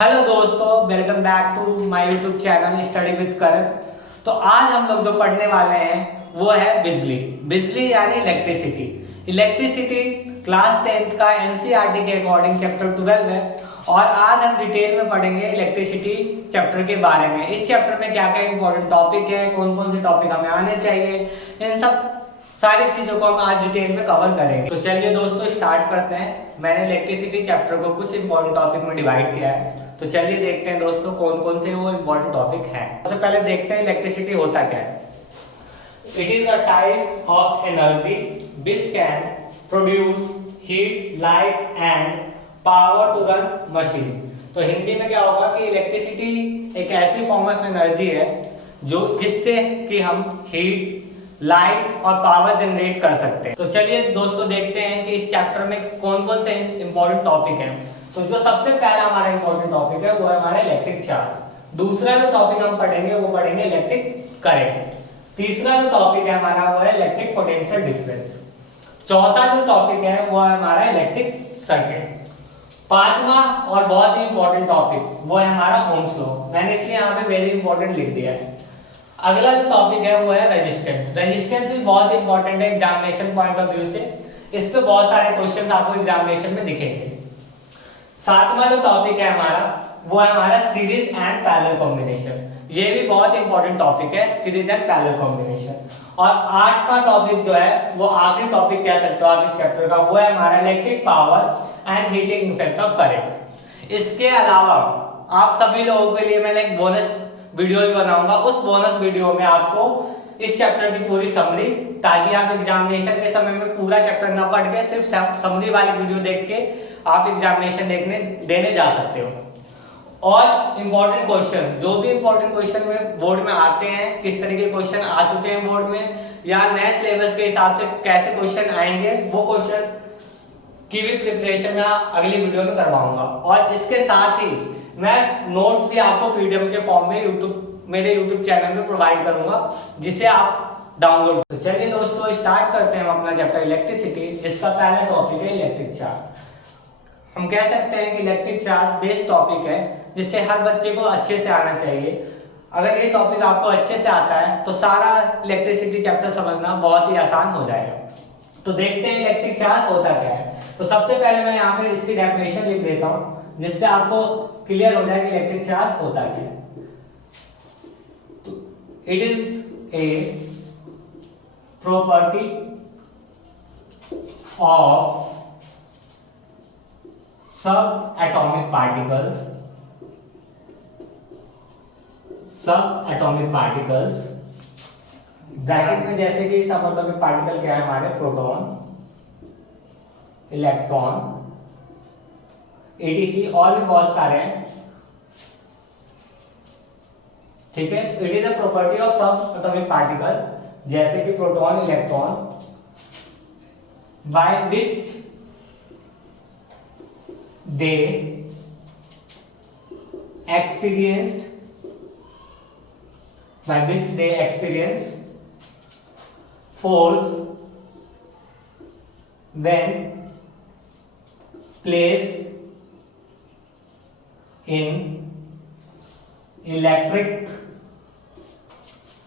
Hello दोस्तों, welcome back to my YouTube channel study with Karan. तो आज हम लोग जो पढ़ने वाले हैं वो है बिजली। बिजली यानी इलेक्ट्रिसिटी। इलेक्ट्रिसिटी क्लास 10th का एनसीईआरटी के अकॉर्डिंग चैप्टर 12 है और आज हम डिटेल में पढ़ेंगे इलेक्ट्रिसिटी चैप्टर के बारे में। इस चैप्टर में क्या क्या इंपॉर्टेंट टॉपिक है, कौन कौन से टॉपिक हमें आने चाहिए, इन सब सारी चीजों को हम आज डिटेल में कवर करेंगे। तो चलिए दोस्तों स्टार्ट करते हैं। मैंने इलेक्ट्रिसिटी चैप्टर को कुछ इंपॉर्टेंट टॉपिक में डिवाइड किया है, तो चलिए देखते हैं दोस्तों कौन कौन से वो इंपॉर्टेंट टॉपिक हैं। सबसे पहले देखते हैं इलेक्ट्रिसिटी होता क्या है। It is a type of energy which can produce heat, light and power to run machine. तो हिंदी में क्या होगा कि इलेक्ट्रिसिटी एक ऐसी फॉर्म ऑफ एनर्जी है जो जिससे कि हम हीट, लाइट और पावर जनरेट कर सकते हैं। तो चलिए दोस्तों देखते हैं कि इस चैप्टर में कौन कौन से इंपॉर्टेंट टॉपिक हैं। तो जो सबसे पहला हमारा इंपॉर्टेंट टॉपिक है वो है हमारा इलेक्ट्रिक चार्ज। दूसरा जो टॉपिक हम पढ़ेंगे वो पढ़ेंगे इलेक्ट्रिक करंट। तीसरा जो टॉपिक है हमारा वो है इलेक्ट्रिक पोटेंशियल डिफरेंस। चौथा जो टॉपिक है वो है हमारा इलेक्ट्रिक सर्किट। पांचवा और बहुत ही इंपॉर्टेंट टॉपिक वो है हमारा ओम्स लॉ। मैंने इसलिए यहाँ पे वेरी इंपॉर्टेंट लिख दिया है। अगला जो टॉपिक है वो है रेजिस्टेंस। रेजिस्टेंस भी बहुत इंपॉर्टेंट है एग्जामिनेशन पॉइंट ऑफ व्यू से। इस पे बहुत सारे क्वेश्चंस आपको एग्जामिनेशन में दिखेंगे। सातवां जो टॉपिक है हमारा वो है हमारा सीरीज एंड पैरेलल कॉम्बिनेशन। ये भी बहुत इंपॉर्टेंट टॉपिक है, सीरीज एंड पैरेलल कॉम्बिनेशन। और आठवां टॉपिक जो है वो आखिरी टॉपिक कह सकते हो आप इस चैप्टर का, वो है हमारा electric power and heating effect of current. इसके अलावा आप सभी लोगों के लिए मैंने एक बोनस वीडियो भी बनाऊंगा। उस बोनस वीडियो में आपको इस चैप्टर की पूरी समरी, ताकि आप एग्जामिनेशन के समय में पूरा चैप्टर ना पढ़ के सिर्फ समरी वाली वीडियो देख के आप एग्जामिनेशन देने जा सकते हो। और इंपॉर्टेंट क्वेश्चन, जो भी इंपॉर्टेंट क्वेश्चन में बोर्ड में आते हैं, किस तरह के क्वेश्चन आ चुके हैं बोर्ड में या नए सिलेबस के हिसाब से कैसे क्वेश्चन आएंगे, वो क्वेश्चन की भी प्रिपरेशन मैं अगली वीडियो में करवाऊंगा। और इसके साथ ही मैं नोट्स भी आपको पीडीएफ के फॉर्म में मेरे यूट्यूब चैनल में प्रोवाइड करूंगा, जिसे आप डाउनलोड। तो चलिए दोस्तों स्टार्ट करते हैं अपना चैप्टर इलेक्ट्रिसिटी, जिसका पहला टॉपिक है इलेक्ट्रिक चार्ज। हम कह सकते हैं कि इलेक्ट्रिक चार्ज बेस्ड टॉपिक है जिससे हर बच्चे को अच्छे से आना चाहिए। अगर ये टॉपिक आपको अच्छे से आता है तो सारा इलेक्ट्रिसिटी चैप्टर समझना बहुत ही आसान हो जाएगा। तो देखते हैं इलेक्ट्रिक चार्ज होता क्या है। तो सबसे पहले मैं यहाँ पे इसकी डेफिनेशन लिख देता हूँ, जिससे आपको क्लियर हो जाए कि इलेक्ट्रिक चार्ज होता क्या है। It is a property of sub atomic particles bracket में, जैसे कि सब एटॉमिक पार्टिकल क्या है हमारे, प्रोटॉन, इलेक्ट्रॉन, एटीसी और भी बहुत सारे हैं, ठीक है। It is a property of sub atomic particle, जैसे कि proton, electron, by which they experienced force when placed in electric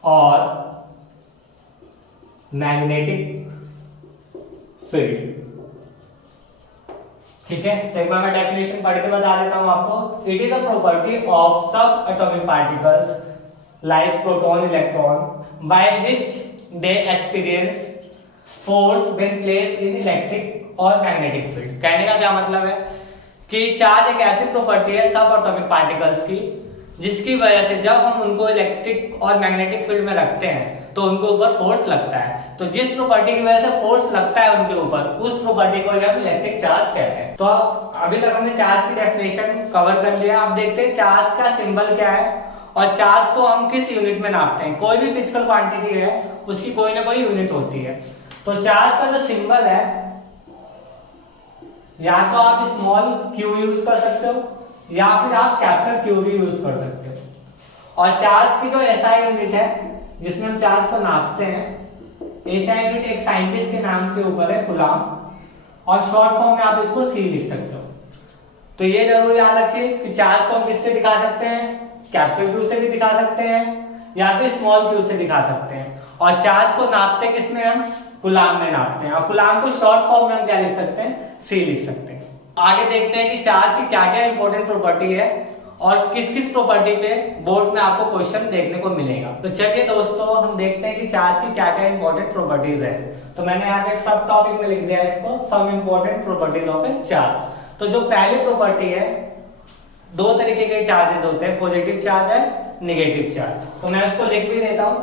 or magnetic field। ठीक है, तो एक बार मैं डेफिनेशन पढ़ के बता देता हूं आपको। It is a property of sub atomic particles like proton, electron, by which they experience force when placed in electric और मैग्नेटिक फील्ड। कहने का क्या मतलब है कि चार्ज एक ऐसी प्रॉपर्टी है सब एटॉमिक पार्टिकल्स की, जिसकी वजह से जब हम उनको इलेक्ट्रिक और मैग्नेटिक फील्ड में रखते हैं तो उनके ऊपर फोर्स लगता है। तो जिस प्रॉपर्टी की वजह से फोर्स लगता है उनके ऊपर, उस प्रॉपर्टी को हम इलेक्ट्रिक चार्ज कहते हैं। तो अभी तक हमने चार्ज की डेफिनेशन कवर कर लिया। अब देखते हैं चार्ज का सिंबल क्या है और चार्ज को हम किस यूनिट में नापते हैं। कोई भी फिजिकल क्वांटिटी है उसकी कोई ना कोई यूनिट होती है। तो चार्ज का जो सिंबल है, या तो आप स्मॉल q यूज कर सकते हो या फिर आप कैपिटल Q भी यूज कर सकते हो। और चार्ज की जो एसआई यूनिट है जिसमें हम चार्ज को नापते हैं, एसआई यूनिट एक साइंटिस्ट के नाम के ऊपर है, कूलम, और शॉर्ट फॉर्म में आप इसको C लिख सकते हो। तो ये जरूर याद रखिए कि चार्ज को हम किससे दिखा सकते हैं, कैपिटल क्यू से भी दिखा सकते हैं या फिर स्मॉल क्यू से दिखा सकते हैं। और चार्ज को नापते किसमें, हम कूलाम में नापते हैं। और कूलाम को शॉर्ट फॉर्म में हम क्या लिख सकते हैं, सी लिख सकते हैं। आगे देखते हैं कि चार्ज की क्या क्या इंपॉर्टेंट प्रॉपर्टी है और किस किस प्रॉपर्टी पे बोर्ड में आपको क्वेश्चन देखने को मिलेगा। तो चलिए दोस्तों हम देखते हैं कि चार्ज की क्या क्या इंपॉर्टेंट प्रॉपर्टीज है। तो मैंने यहाँ पे एक सब टॉपिक में लिख दिया है इसको, some important properties of a charge. तो जो पहली प्रॉपर्टी है, दो तरीके के चार्जेस होते हैं, पॉजिटिव चार्ज है, नेगेटिव चार्ज। तो मैं उसको लिख भी देता हूं,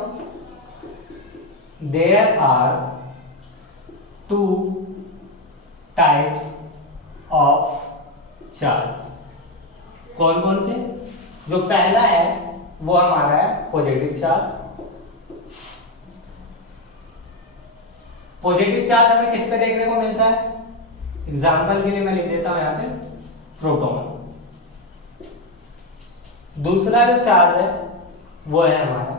there are two types of charge. कौन कौन से, जो पहला है वो हमारा है पॉजिटिव चार्ज। पॉजिटिव चार्ज हमें किस पे देखने को मिलता है, एग्जाम्पल के लिए मैं लिख देता हूं यहां पे प्रोटॉन। दूसरा जो चार्ज है वो है हमारा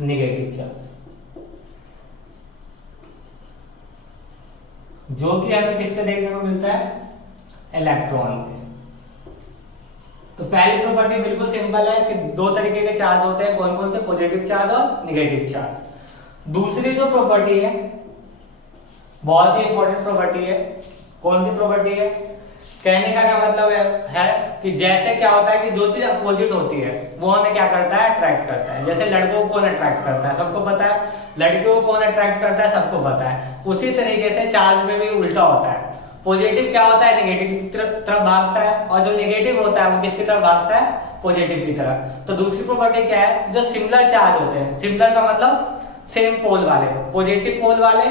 नेगेटिव चार्ज, जो कि हमें किस पे देखने को मिलता है, इलेक्ट्रॉन पे। तो पहली प्रॉपर्टी बिल्कुल सिंपल है कि दो तरीके के चार्ज होते हैं, कौन कौन से, पॉजिटिव चार्ज और नेगेटिव चार्ज। दूसरी जो प्रॉपर्टी है बहुत ही इंपॉर्टेंट प्रॉपर्टी है, कौन सी प्रॉपर्टी है, कहने का क्या मतलब है कि जैसे क्या होता है कि जो चीज अपोजिट होती है वो हमें क्या करता है, अट्रैक्ट करता है। जैसे लड़कों को कौन अट्रैक्ट करता है, सबको पता है, लड़कियों को कौन अट्रैक्ट करता है, सबको पता है। उसी तरीके से चार्ज में भी उल्टा होता है, पॉजिटिव क्या होता है, नेगेटिव की तरफ भागता है, और जो नेगेटिव होता है वो किसकी तरफ भागता है, पॉजिटिव की तरफ। तो दूसरी प्रॉपर्टी क्या है, जो सिमिलर चार्ज होते हैं, सिमिलर का मतलब सेम पोल वाले, पॉजिटिव पोल वाले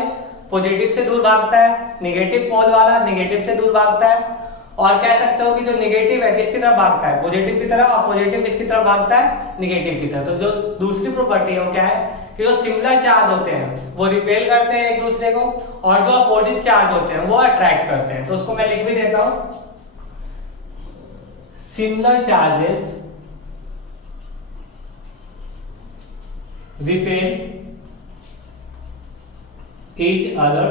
पॉजिटिव से दूर भागता है, नेगेटिव पोल वाला नेगेटिव से दूर भागता है। और कह सकते हो कि जो नेगेटिव है किसकी तरफ भागता है, पॉजिटिव की तरफ, और पॉजिटिव किसकी तरफ भागता है, नेगेटिव की तरफ। तो जो दूसरी प्रॉपर्टी है वो क्या है कि जो सिमिलर चार्ज होते हैं वो रिपेल करते हैं एक दूसरे को, और जो अपोजिट चार्ज होते हैं वो अट्रैक्ट करते हैं। तो उसको मैं लिख भी देता हूं, similar charges repel each other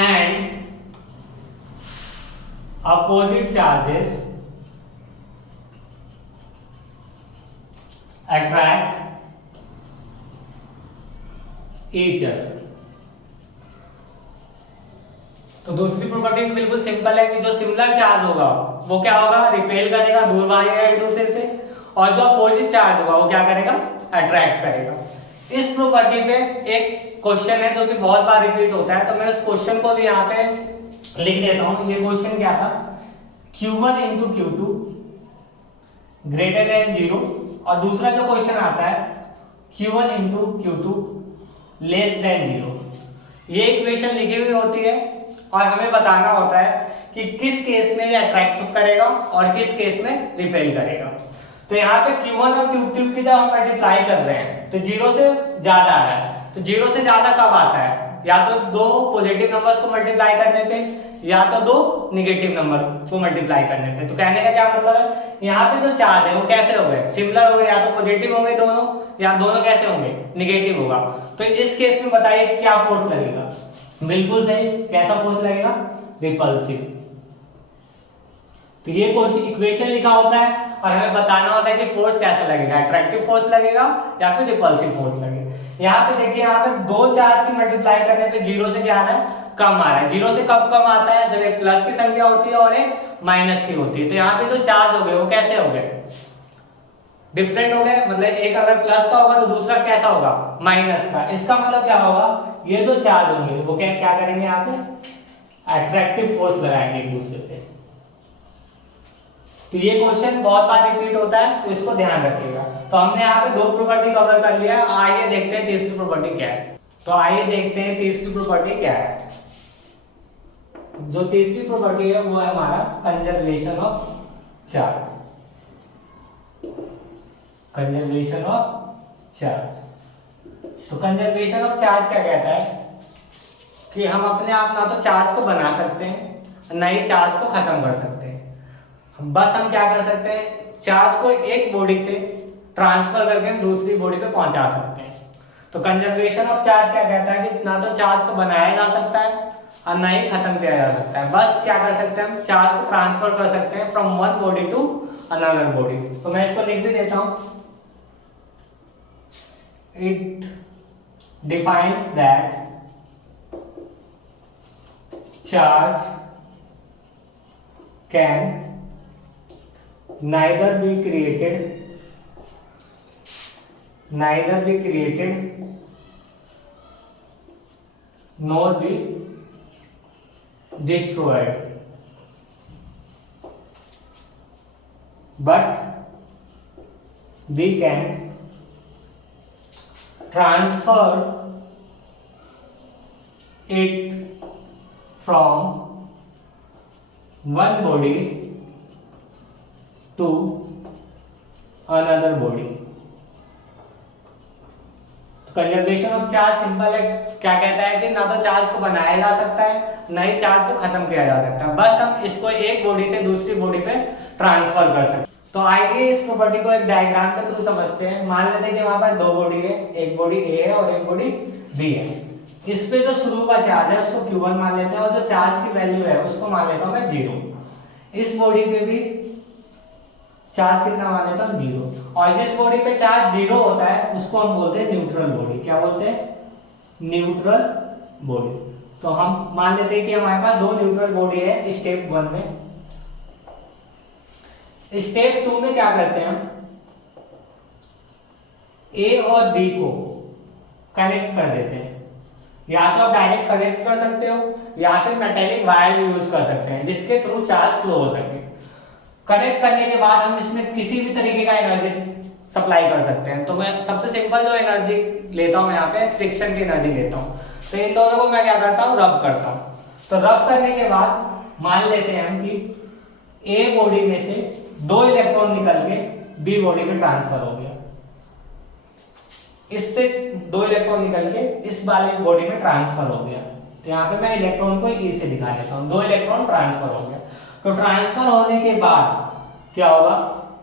and opposite charges attract each other। तो दूसरी प्रॉपर्टी बिल्कुल सिंपल है कि जो सिमिलर चार्ज होगा वो क्या होगा, रिपेल करेगा, दूर भागेगा एक दूसरे से, और जो अपोजिट चार्ज होगा वो क्या करेगा, अट्रैक्ट करेगा। इस प्रॉपर्टी पे एक क्वेश्चन है जो कि बहुत बार रिपीट होता है, तो मैं उस क्वेश्चन को भी यहाँ पे लिख देता हूं। ये क्वेश्चन क्या था, Q1 into Q2 greater than 0, और दूसरा जो क्वेश्चन आता है Q1 into Q2 less than 0। ये इक्वेशन लिखी हुई होती है और हमें बताना होता है कि किस केस में ये अट्रैक्ट करेगा और किस केस में रिपेल करेगा। तो यहाँ पे Q1 और Q2 की जब हम मल्टीप्लाई कर रहे हैं तो 0 से ज्यादा आ रहा है। तो 0 से ज्यादा कब आता है, या तो दो पॉजिटिव नंबर्स को मल्टीप्लाई करने पे, या तो दो नेगेटिव नंबर को मल्टीप्लाई करने पे। तो कहने का क्या मतलब है, यहाँ पे जो चार्ज है वो कैसे हो गए, सिमिलर हो गए, या तो पॉजिटिव हो गए दोनों, या दोनों कैसे होंगे, नेगेटिव होगा। तो इस केस में बताइए क्या फोर्स लगेगा, बिल्कुल सही, कैसा फोर्स लगेगा, रिपल्सिव। तो ये इक्वेशन लिखा होता है और हमें बताना होता है कि फोर्स कैसा लगेगा, अट्रैक्टिव फोर्स लगेगा या फिर रिपल्सिव फोर्स लगेगा। यहाँ पे देखिए, यहाँ पे दो चार्ज की मल्टीप्लाई करने पे 0 से क्या आ रहा है, कम आ रहा है। 0 से कब कम आता है, जब एक प्लस की संख्या होती है और एक माइनस की होती है। तो यहाँ पे जो चार्ज हो गए वो कैसे हो गए, डिफरेंट हो गए, मतलब एक अगर प्लस का होगा तो दूसरा कैसा होगा, माइनस का। इसका मतलब क्या होगा, ये जो चार्ज होंगे वो क्या करेंगे, यहाँ पे अट्रैक्टिव फोर्स लगाएंगे एक दूसरे पे। तो ये क्वेश्चन बहुत बार रिपीट होता है, तो इसको ध्यान रखिएगा। तो हमने यहाँ पे दो प्रॉपर्टी कवर कर लिया। आइए देखते हैं तीसरी प्रॉपर्टी क्या है। तो आइए देखते हैं तीसरी प्रॉपर्टी क्या है। जो तीसरी प्रॉपर्टी है वो है हमारा conservation of charge. Conservation of charge. तो कंजर्वेशन ऑफ चार्ज क्या कहता है कि हम अपने आप ना तो चार्ज को बना सकते हैं ना ही चार्ज को खत्म कर सकते हैं। बस हम क्या कर सकते हैं, चार्ज को एक बॉडी से ट्रांसफर करके हम दूसरी बॉडी पे पहुंचा सकते हैं। तो कंजर्वेशन ऑफ चार्ज क्या कहता है कि ना तो चार्ज को बनाया जा सकता है और ना ही खत्म किया जा सकता है। बस क्या कर सकते हैं हम, चार्ज को ट्रांसफर कर सकते हैं from one body to another body. तो मैं इसको लिख भी देता हूं, it defines that charge can neither be created nor be destroyed, but we can transfer it from one body to another body। तो कंजर्वेशन ऑफ चार्ज सिंपल है, क्या कहता है कि ना तो चार्ज को बनाया जा सकता है ना ही चार्ज को खत्म किया जा सकता है, बस हम इसको एक बॉडी से दूसरी बॉडी पे ट्रांसफर कर सकते हैं। तो आइए इस प्रॉपर्टी को एक डायग्राम के थ्रू समझते हैं। मान लेते हैं कि हमारे पास दो बॉडी है, एक बॉडी ए है और एक बॉडी बी है। इस पे जो शुरू का चार्ज है उसको Q1 मान लेते हैं और जो चार्ज की वैल्यू है उसको मान लेता हूं मैं 0। इस बॉडी पे भी चार्ज कितना मान लेता हूं 0, और जिस बॉडी पे चार्ज 0 होता है उसको हम बोलते हैं न्यूट्रल बॉडी। क्या बोलते हैं, न्यूट्रल बॉडी। तो हम मान लेते हैं कि हमारे पास दो न्यूट्रल बॉडी है स्टेप 1 में। स्टेप 2 में क्या करते हैं हम, ए और बी को कनेक्ट कर देते हैं। या तो आप डायरेक्ट कनेक्ट कर सकते हो या फिर मेटेलिक वायर यूज कर सकते हैं जिसके थ्रू चार्ज फ्लो हो सके। कनेक्ट करने के बाद हम इसमें किसी भी तरीके का एनर्जी सप्लाई कर सकते हैं। तो मैं सबसे सिंपल जो एनर्जी लेता हूं मैं यहाँ पे फ्रिक्शन की एनर्जी लेता हूं। तो इन दोनों को मैं क्या करता हूं, रब करता हूं। तो रब करने के बाद मान लेते हैं हम कि ए बॉडी में से 2 इलेक्ट्रॉन निकल के बी बॉडी में ट्रांसफर हो गया, इससे 2 इलेक्ट्रॉन निकल के इस वाली बॉडी में ट्रांसफर हो गया। तो यहाँ पे मैं इलेक्ट्रॉन को ई से दिखा देता हूँ, 2 इलेक्ट्रॉन ट्रांसफर हो गया। तो ट्रांसफर होने के बाद क्या होगा,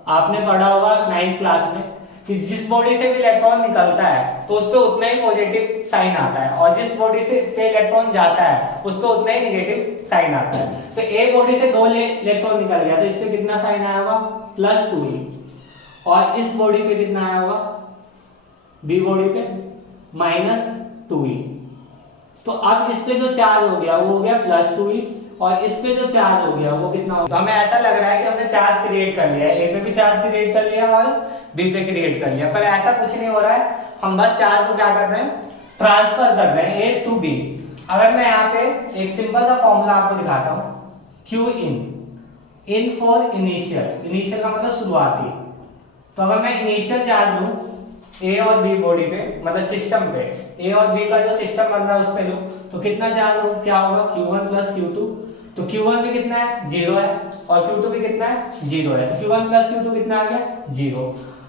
आपने पढ़ा होगा 9th क्लास में कि जिस बॉडी से भी इलेक्ट्रॉन निकलता है तो उस पे उतना ही पॉजिटिव साइन आता है, और जिस बॉडी से पे इलेक्ट्रॉन जाता है उस पे उतना ही नेगेटिव साइन आता है। तो ए बॉडी से 2 इलेक्ट्रॉन निकल गया तो इस पे कितना साइन आया होगा, +2e, और इस बॉडी पे कितना आया होगा, बी बॉडी पे -2e। तो अब इस पे जो चार्ज हो गया वो हो गया +2e, और इस पे जो चार्ज हो गया वो कितना हो गया। तो हमें ऐसा लग रहा है कि हमने चार्ज क्रिएट कर लिया है, ए पे भी चार्ज क्रिएट कर लिया और बी पे क्रिएट कर लिया, पर ऐसा कुछ नहीं हो रहा है। हम बस चार्ज को क्या कर रहे हैं, ट्रांसफर कर रहे हैं ए टू बी। अगर मैं यहाँ पे एक सिंपल सा फॉर्मूला आपको दिखाता हूँ, Q in for initial, initial का मतलब शुरुआती। तो अगर मैं इनिशियल चार्ज लूं ए और बी बॉडी पे, मतलब सिस्टम पे, ए और बी का जो सिस्टम बन रहा है उस पे लूं तो कितना चार्ज हो, क्या होगा, Q1 + Q2। तो Q1 भी कितना है, 0 है, और Q2 भी कितना है, 0 है। तो Q1 + Q2 कितना आ गया, 0।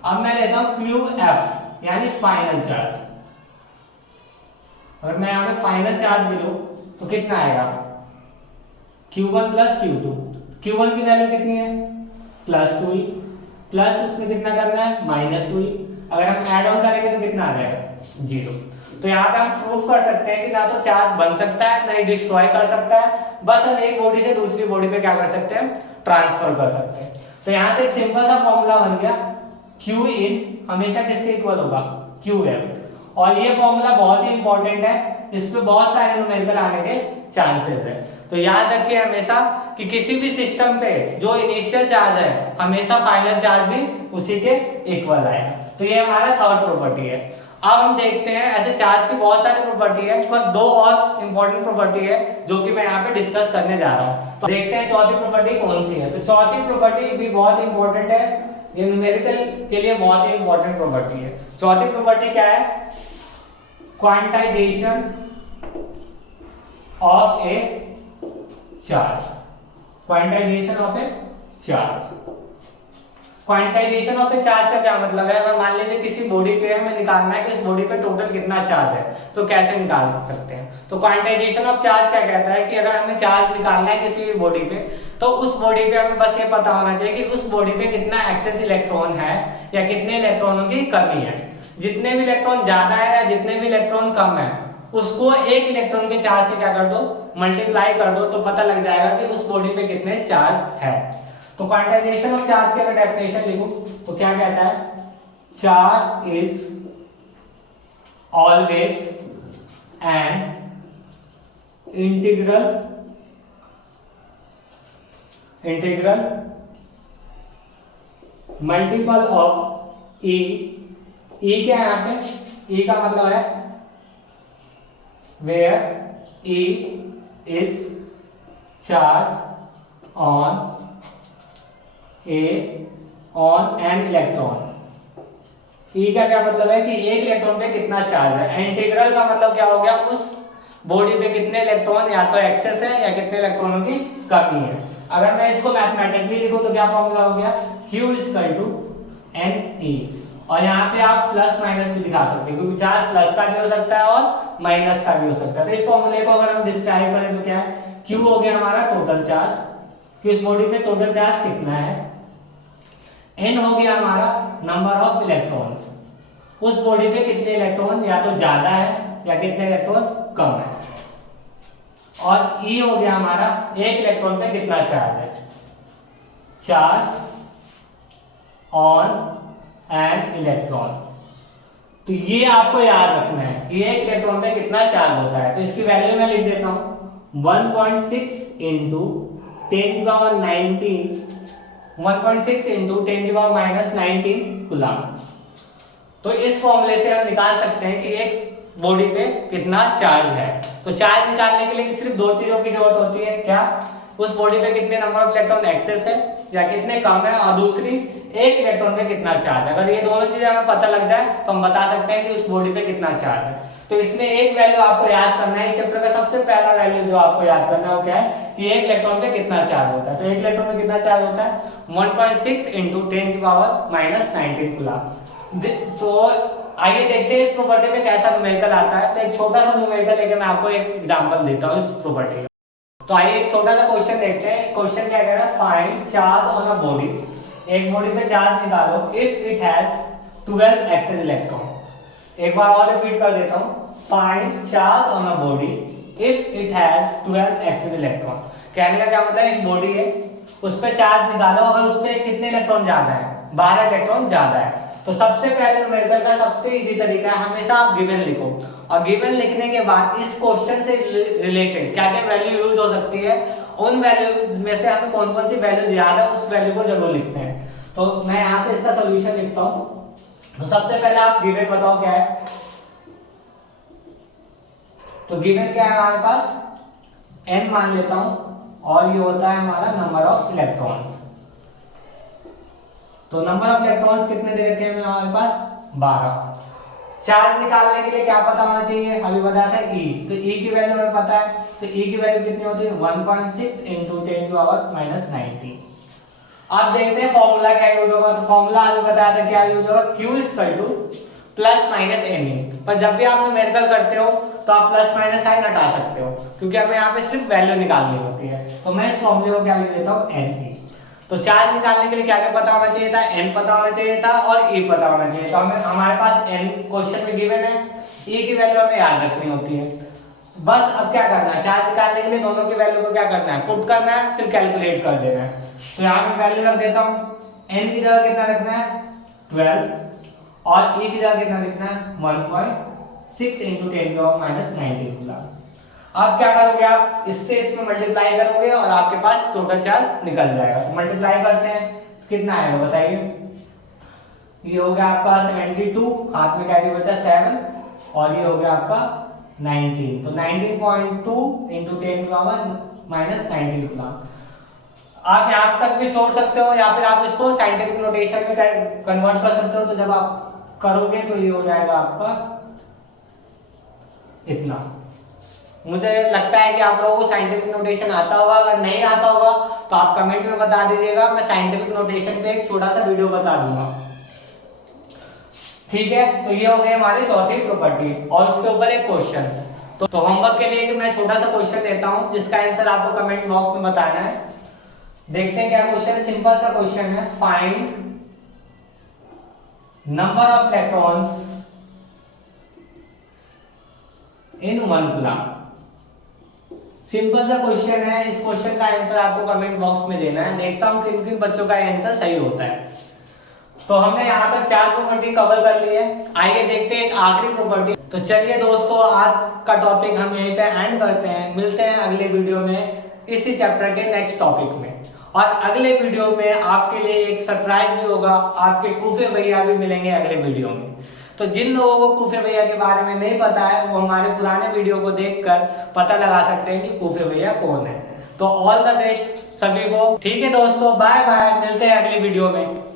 अब मैं लेता हूं QF यानी फाइनल चार्ज। अगर मैं यहाँ पे फाइनल चार्ज भी लूं तो कितना आएगा, Q1 + Q2। Q1 की वैल्यू कितनी है, +2e, प्लस उसमें कितना करना है, -2e। अगर हम ऐड ऑन करेंगे तो कितना आ जाएगा, 0। तो यहाँ पे हम प्रूफ कर सकते हैं कि ना तो चार्ज बन सकता है ना ही डिस्ट्रॉय कर सकता है, बस हम एक बॉडी से दूसरी बॉडी पे क्या कर सकते हैं, ट्रांसफर कर सकते हैं। तो यहाँ से एक सिंपल सा फॉर्मूला बन गया, Q इन हमेशा किसके इक्वल होगा, QF। और ये फॉर्मूला बहुत ही इंपॉर्टेंट है, इस पे बहुत सारे न्यूमेरिकल आने के चांसेस है। तो याद रखिए हमेशा कि किसी भी सिस्टम पे जो इनिशियल चार्ज है हमेशा फाइनल चार्ज भी उसी के इक्वल आएगा। तो ये हमारा थर्ड प्रॉपर्टी है। अब हम देखते हैं, ऐसे चार्ज की बहुत सारी प्रॉपर्टी है, पर 2 और इंपॉर्टेंट प्रॉपर्टी है जो कि मैं यहाँ पे डिस्कस करने जा रहा हूँ। तो देखते हैं चौथी प्रॉपर्टी कौन सी है। तो चौथी प्रॉपर्टी भी बहुत इंपॉर्टेंट है, ये न्यूमेरिकल के लिए बहुत ही इंपॉर्टेंट प्रॉपर्टी है। चौथी प्रॉपर्टी क्या है, quantization of a charge. Quantization of a charge, quantization of a charge का क्या मतलब है, अगर मान लीजिए किसी बॉडी पे हमें निकालना है कि इस बॉडी पे टोटल कितना चार्ज है तो कैसे निकाल सकते हैं। तो क्वांटाइजेशन ऑफ चार्ज क्या कहता है कि अगर हमें चार्ज निकालना है किसी भी बॉडी पे तो उस बॉडी पे हमें बस ये पता होना चाहिए कि उस बॉडी पे कितना एक्सेस इलेक्ट्रॉन है या कितने इलेक्ट्रॉनों की कमी है। जितने भी इलेक्ट्रॉन ज्यादा है या जितने भी इलेक्ट्रॉन कम है उसको एक इलेक्ट्रॉन के चार्ज से क्या कर दो, मल्टीप्लाई कर दो, तो पता लग जाएगा कि उस बॉडी पे कितने चार्ज है। तो क्वांटाइजेशन ऑफ चार्ज की अगर डेफिनेशन लिखूं तो क्या कहता है, charge is always an integral multiple of E. E क्या है यहाँ पे, ई का मतलब है where E is charge on an electron. E का क्या मतलब है कि एक इलेक्ट्रॉन पे कितना चार्ज है। इंटीग्रल का मतलब क्या हो गया, उस बॉडी पे कितने इलेक्ट्रॉन या तो एक्सेस है या कितने इलेक्ट्रॉनों की कमी है। अगर मैं इसको मैथमेटिकली लिखूं तो क्या फॉर्मूला हो गया, Q इक्वल टू NE। और यहाँ पे आप प्लस माइनस भी दिखा सकते हैं क्योंकि चार्ज प्लस का भी हो सकता है और माइनस का भी हो सकता है। तो इस फॉर्मूले को अगर हम डिस्क्राइब करें तो क्या है, Q हो गया हमारा टोटल चार्ज कि उस बॉडी पे टोटल चार्ज कितना है, N हो गया हमारा नंबर ऑफ इलेक्ट्रॉन्स, उस बॉडी पे कितने इलेक्ट्रॉन या तो ज्यादा है या कितने इलेक्ट्रॉन कम है, और E हो गया हमारा एक इलेक्ट्रॉन पे कितना चार्ज है, चार्ज ऑन एन इलेक्ट्रॉन। तो ये आपको याद रखना है कि एक इलेक्ट्रॉन पे कितना चार्ज होता है। तो इसकी वैल्यू मैं लिख देता हूं 1.6 इंटू 10⁻19 1.6 इंटू 10⁻−19 कूलम। तो इस फॉर्मूले से हम निकाल सकते हैं कि एक बॉडी पे कितना चार्ज है। तो चार्ज निकालने के लिए सिर्फ दो चीजों की जरूरत होती है, क्या, उस बॉडी पे कितने नंबर ऑफ इलेक्ट्रॉन एक्सेस है या कितने कम है, और दूसरी एक इलेक्ट्रॉन पे कितना चार्ज है। अगर ये दोनों चीजें हमें पता लग जाए तो हम बता सकते हैं कि उस बॉडी पे कितना चार्ज है। तो इसमें एक वैल्यू आपको याद करना है, इस चैप्टर का सबसे पहला वैल्यू जो आपको याद करना है वो क्या है कि एक इलेक्ट्रॉन पे कितना चार्ज होता है। तो एक इलेक्ट्रॉन पे कितना चार्ज होता है 1.6 इंटू 10⁻−19 कूलम। तो आइए देखते हैं इस प्रॉपर्टी में कैसा न्यूमेरिकल आता है। तो एक छोटा सा न्यूमेरिकल लेके मैं आपको एक एग्जांपल देता हूँ इस प्रॉपर्टी का। तो आइए एक छोटा सा क्वेश्चन देखते हैं। क्वेश्चन क्या कह रहा है, find charge on a body. एक बॉडी पे चार्ज निकालो if it has 12 excess electron. एक बार और रिपीट कर देता हूँ, find charge on a body if it has 12 excess electron. कहने का क्या मतलब है, एक बॉडी है उस पे चार्ज निकालो, अगर उस पे कितने इलेक्ट्रॉन ज्यादा है, 12 इलेक्ट्रॉन ज्यादा है। तो सबसे पहले न्यूमेरिकल का सबसे इजी तरीका है, हमेशा आप गिवन लिखो और गिवन लिखने के बाद इस क्वेश्चन से रिलेटेड क्या क्या वैल्यू यूज हो सकती है, उन वैल्यूज में से हमें कौन कौन सी वैल्यू याद है उस वैल्यू को जरूर लिखते हैं। तो मैं यहाँ से इसका सोल्यूशन लिखता हूँ। तो सबसे पहले आप गिवन बताओ क्या है। तो गिवन क्या है हमारे पास, n मान लेता हूँ और ये होता है हमारा नंबर ऑफ इलेक्ट्रॉन्स। तो नंबर ऑफ इलेक्ट्रॉन्स कितने दे रखे हैं हमारे पास 12। चार्ज निकालने के लिए क्या पता होना चाहिए, अभी बताया था E। तो E की वैल्यू हमें पता है, तो E की वैल्यू कितनी होती है 1.6 इंटू 10⁻−19। अब देखते हैं फॉर्मूला क्या यूज होगा। तो फॉर्मूला अभी बताया था क्या यूज होगा, Q equal two plus minus NE। पर जब भी आप न्यूमेरिकल करते हो तो आप प्लस माइनस साइन हटा सकते हो क्योंकि हमें यहाँ पे सिर्फ वैल्यू निकालनी होती है। तो मैं इस फॉर्मूले को क्या लिख देता हूँ NE। तो चार्ज निकालने के लिए क्या क्या पता होना चाहिए था, n पता होना चाहिए था और E पता होना चाहिए। तो हमें हमारे पास n क्वेश्चन में गिवन है, E की वैल्यू हमें याद रखनी होती है। बस अब क्या करना है, चार्ज निकालने के लिए दोनों की वैल्यू को क्या करना है, पुट करना है, फिर कैलकुलेट कर देना है। तो यहाँ मैं वैल्यू रख देता हूँ, n की जगह कितना रखना है 12 और E की जगह कितना लिखना है 1.6 इंटू 10⁻−19 कूलम। अब क्या करोगे, आप इससे इसमें मल्टीप्लाई करोगे और आपके पास टोटल चार्ज निकल जाएगा। तो मल्टीप्लाई करते हैं तो कितना आएगा बताइए। ये हो गया आपका 72, हाथ में कैरी बचा 7 और ये हो गया आपका 19। तो 19.2 इंटू 10⁻−19 कूलम। आप यहाँ तक भी छोड़ सकते हो या फिर आप इसको साइंटिफिक नोटेशन में कन्वर्ट कर सकते हो। तो जब आप करोगे तो ये हो जाएगा आपका इतना। मुझे लगता है कि आप लोगों को साइंटिफिक नोटेशन आता होगा, अगर नहीं आता होगा तो आप कमेंट में बता दीजिएगा, मैं साइंटिफिक नोटेशन पे एक छोटा सा वीडियो बता दूंगा। ठीक है, तो ये हो गई हमारी चौथी प्रॉपर्टी और उसके ऊपर एक क्वेश्चन। तो होमवर्क के लिए कि मैं छोटा सा क्वेश्चन देता हूं जिसका आंसर आपको कमेंट बॉक्स में बताना है। देखते हैं क्या क्वेश्चन, सिंपल सा क्वेश्चन है, find number of electrons in one plant. Simple सा क्वेश्चन है, इस क्वेश्चन का आंसर आपको कमेंट बॉक्स में देना है। देखता हूँ किन किन बच्चों का आंसर सही होता है। तो हमने यहाँ तक 4 प्रॉपर्टी कवर कर ली है। आइए देखते हैं एक आखिरी प्रॉपर्टी। तो चलिए दोस्तों, आज का टॉपिक हम यहीं पे एंड करते हैं। मिलते हैं अगले वीडियो में इसी चैप्टर के नेक्स्ट टॉपिक में। और अगले वीडियो में आपके लिए एक सरप्राइज भी होगा, आपके कूफे भैया भी मिलेंगे अगले वीडियो में। तो जिन लोगों को कूफे भैया के बारे में नहीं पता है, वो हमारे पुराने वीडियो को देखकर पता लगा सकते हैं कि कूफे भैया कौन है। तो ऑल द बेस्ट सभी को। ठीक है दोस्तों, बाय बाय, मिलते हैं अगली वीडियो में।